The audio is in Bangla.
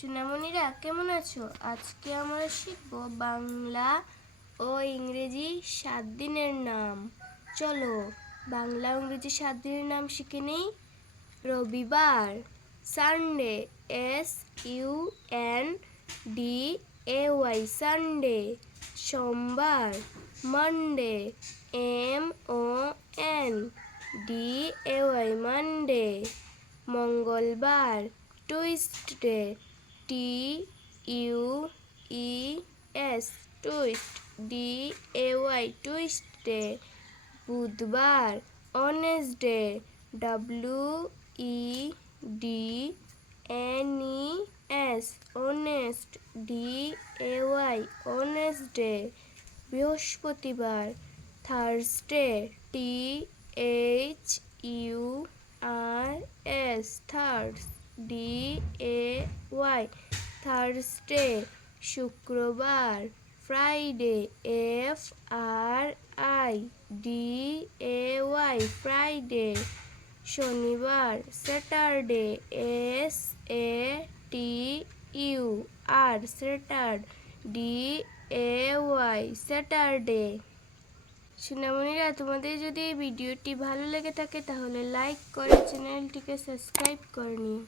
সোনামণিরা কেমন আছো? আজকে আমরা শিখব বাংলা ও ইংরেজি 7 দিনের নাম। চলো বাংলা ও ইংরেজি 7 দিনের নাম শিখে নেই। রবিবার, সানডে, SUNDAY, সানডে। সোমবার, মানডে, MONDAY, মানডে। মঙ্গলবার, টুইসডে, TUES, টুইস্ট, DAY, টুইসডে। বুধবার, ওয়েডনেসডে, WEDNES, অনেস্ট, DAY, ওয়েডনেসডে। বৃহস্পতিবার, Thursday, THURS, Thurs, DAY, Thursday. শুক্রবার, ফ্রাইডে, FRIDAY, ফ্রাইডে। শনিবার, স্যাটারডে, SATUR, স্যাটারড, DAY, স্যাটারডে। সোনামণিরা, তোমাদের যদি এই ভিডিওটি ভালো লেগে থাকে তাহলে লাইক করে চ্যানেলটিকে সাবস্ক্রাইব করে নিও।